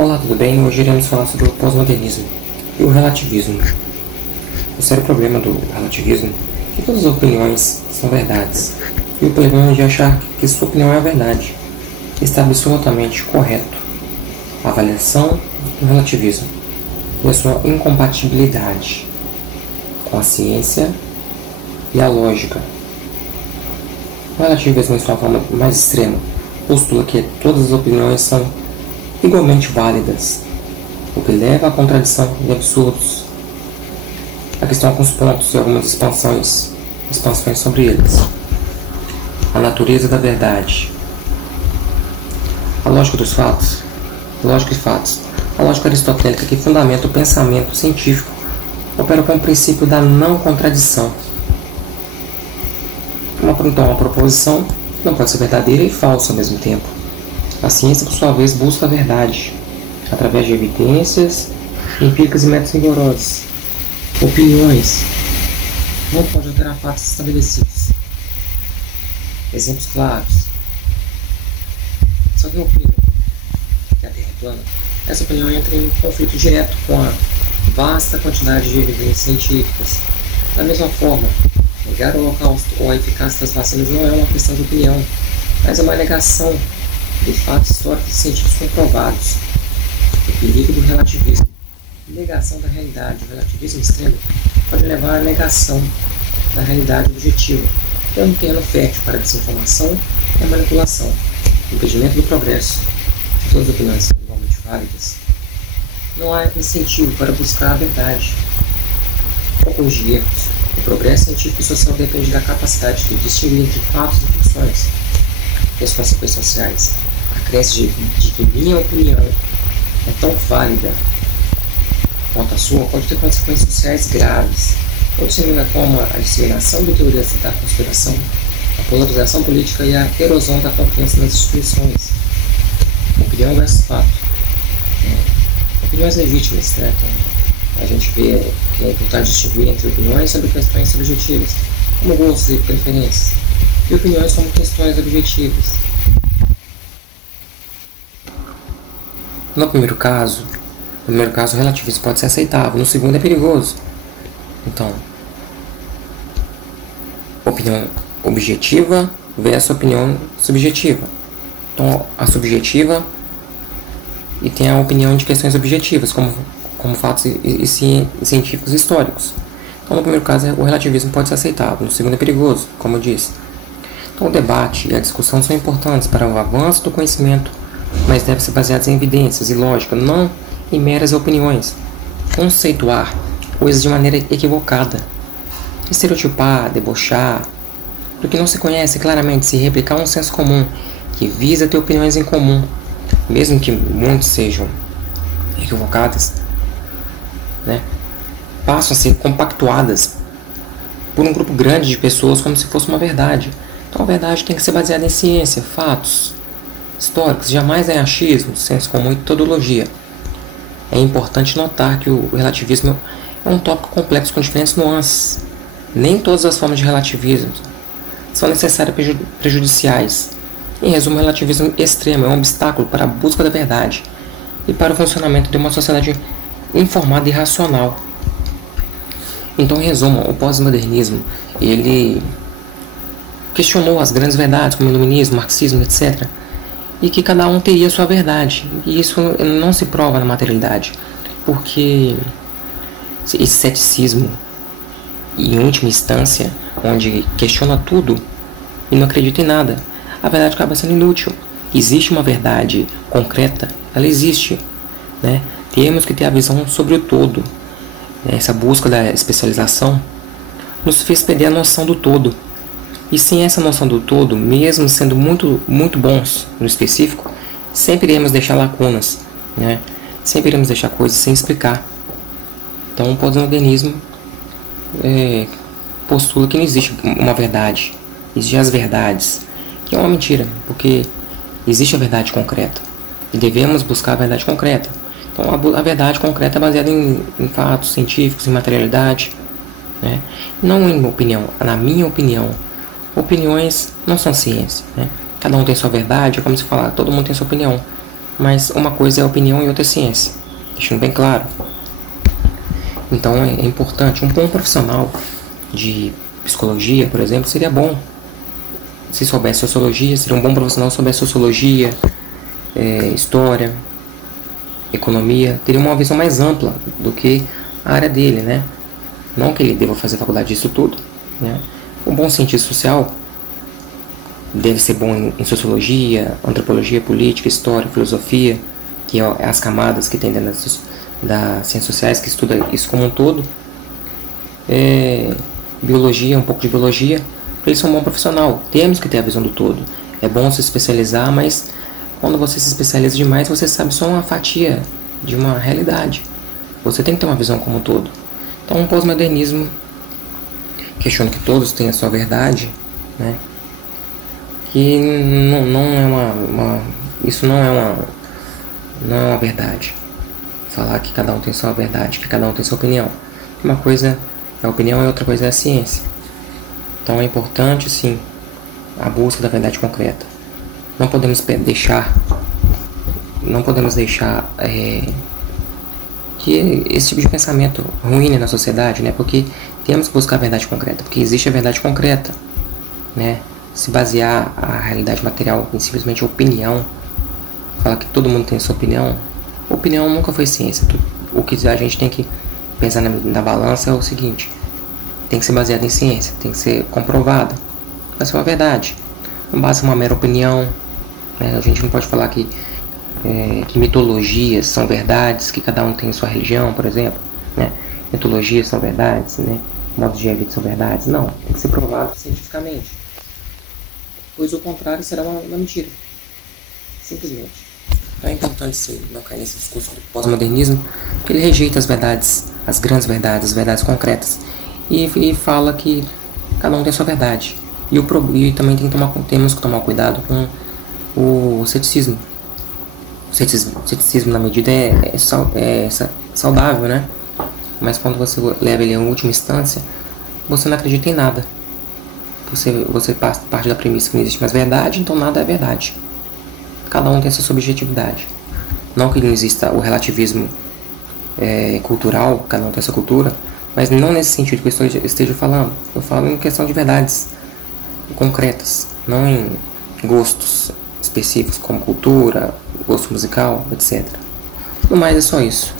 Olá, tudo bem? Hoje iremos falar sobre o pós-modernismo e o relativismo. O sério problema do relativismo é que todas as opiniões são verdades, e o problema de achar que sua opinião é a verdade está absolutamente correto. A avaliação do relativismo e a sua incompatibilidade com a ciência e a lógica. O relativismo, em sua forma mais extrema, postula que todas as opiniões são igualmente válidas, o que leva à contradição de absurdos. Aqui estão alguns pontos e algumas expansões sobre eles. A natureza da verdade. A lógica dos fatos. Lógica e fatos. A lógica aristotélica que fundamenta o pensamento científico opera com o princípio da não contradição. Então, uma proposição não pode ser verdadeira e falsa ao mesmo tempo. A ciência, por sua vez, busca a verdade, através de evidências empíricas e métodos rigorosos. Opiniões não podem alterar fatos estabelecidos. Exemplos claros. Se alguém opina que a Terra é plana, essa opinião entra em conflito direto com a vasta quantidade de evidências científicas. Da mesma forma, negar o Holocausto ou a eficácia das vacinas não é uma questão de opinião, mas é uma negação de fatos históricos e científicos comprovados. O perigo do relativismo. Negação da realidade. O relativismo extremo pode levar à negação da realidade objetiva, que é um terreno fértil para a desinformação e a manipulação. O impedimento do progresso. Se todas as opiniões são igualmente válidas, não há incentivo para buscar a verdade ou corrigir erros. O progresso científico e social depende da capacidade de distinguir entre fatos e ficções e as consequências sociais. A crença de que minha opinião é tão válida quanto a sua pode ter consequências sociais graves, como a disseminação de teorias da conspiração, a polarização política e a erosão da confiança nas instituições. Opinião versus fato. Opiniões legítimas, né? Então, a gente vê que é importante distinguir entre opiniões sobre questões subjetivas, como gostos e preferências, e opiniões como questões objetivas. No primeiro caso, o relativismo pode ser aceitável, no segundo é perigoso. Então, opinião objetiva versus opinião subjetiva. Então, a subjetiva e tem a opinião de questões objetivas, como fatos e científicos históricos. Então, no primeiro caso, o relativismo pode ser aceitável, no segundo é perigoso, como eu disse. Então, o debate e a discussão são importantes para o avanço do conhecimento, mas devem ser baseados em evidências e lógica, não em meras opiniões. Conceituar coisas de maneira equivocada, estereotipar, debochar, do que não se conhece claramente, se replicar um senso comum que visa ter opiniões em comum, mesmo que muitas sejam equivocadas, né, passam a ser compactuadas por um grupo grande de pessoas como se fosse uma verdade. Então a verdade tem que ser baseada em ciência, fatos históricos, jamais em achismo, senso comum e metodologia. É importante notar que o relativismo é um tópico complexo com diferentes nuances. Nem todas as formas de relativismo são necessárias e prejudiciais. Em resumo, o relativismo extremo é um obstáculo para a busca da verdade e para o funcionamento de uma sociedade informada e racional. Então, em resumo, o pós-modernismo ele questionou as grandes verdades como o iluminismo, marxismo, etc., e que cada um teria sua verdade. E isso não se prova na materialidade, porque esse ceticismo, em última instância, onde questiona tudo e não acredita em nada, a verdade acaba sendo inútil. Existe uma verdade concreta, ela existe, né? Temos que ter a visão sobre o todo. Essa busca da especialização nos fez perder a noção do todo. E sem essa noção do todo, mesmo sendo muito bons no específico, sempre iremos deixar lacunas, né? Sempre iremos deixar coisas sem explicar. Então o pós-modernismo postula que não existe uma verdade, existem as verdades, que é uma mentira, porque existe a verdade concreta e devemos buscar a verdade concreta. Então a verdade concreta é baseada em fatos científicos, em materialidade, né? Não em opinião. Na minha opinião, opiniões não são ciência, né? Cada um tem sua verdade, é como se falar, todo mundo tem sua opinião. mas uma coisa é opinião e outra é ciência, deixando bem claro. Então é importante, um bom profissional de psicologia, por exemplo, seria bom se soubesse sociologia, seria um bom profissional se soubesse sociologia, história, economia, teria uma visão mais ampla do que a área dele, né? Não que ele deva fazer faculdade disso tudo, né? Um bom cientista social deve ser bom em sociologia, antropologia, política, história, filosofia, que é as camadas que tem dentro das ciências sociais, que estuda isso como um todo. Biologia, um pouco de biologia, para ele ser um bom profissional. Temos que ter a visão do todo. É bom se especializar, mas quando você se especializa demais, você sabe só uma fatia de uma realidade. Você tem que ter uma visão como um todo. Então, um pós-modernismo questiona que todos têm a sua verdade, né? Que não é isso não é uma verdade. Falar que cada um tem sua verdade, que cada um tem sua opinião. Uma coisa é a opinião e outra coisa é a ciência. Então é importante, sim, a busca da verdade concreta. Não podemos deixar que esse tipo de pensamento ruine na sociedade, né? Porque temos que buscar a verdade concreta, porque existe a verdade concreta, né? Se basear a realidade material em simplesmente opinião, falar que todo mundo tem sua opinião nunca foi ciência. O que a gente tem que pensar na balança é o seguinte: tem que ser baseado em ciência, tem que ser comprovado, vai ser uma verdade, não basta uma mera opinião, né? A gente não pode falar que mitologias são verdades, que cada um tem sua religião, por exemplo, né? Mitologias são verdades, né? Modos de vida são verdades. Não, tem que ser provado cientificamente, pois o contrário será uma mentira, simplesmente. Então é importante, sim, não cair nesse discurso do pós-modernismo, que ele rejeita as verdades, as grandes verdades, as verdades concretas, e fala que cada um tem a sua verdade. E também temos que tomar cuidado com o ceticismo. O ceticismo, na medida, é saudável, né? Mas quando você leva ele em última instância, você não acredita em nada. Você parte da premissa que não existe mais verdade, então nada é verdade. Cada um tem a sua subjetividade. Não que não exista o relativismo cultural, cada um tem a sua cultura, mas não nesse sentido que eu esteja falando. Eu falo em questão de verdades concretas, não em gostos específicos como cultura, gosto musical, etc. No mais é só isso.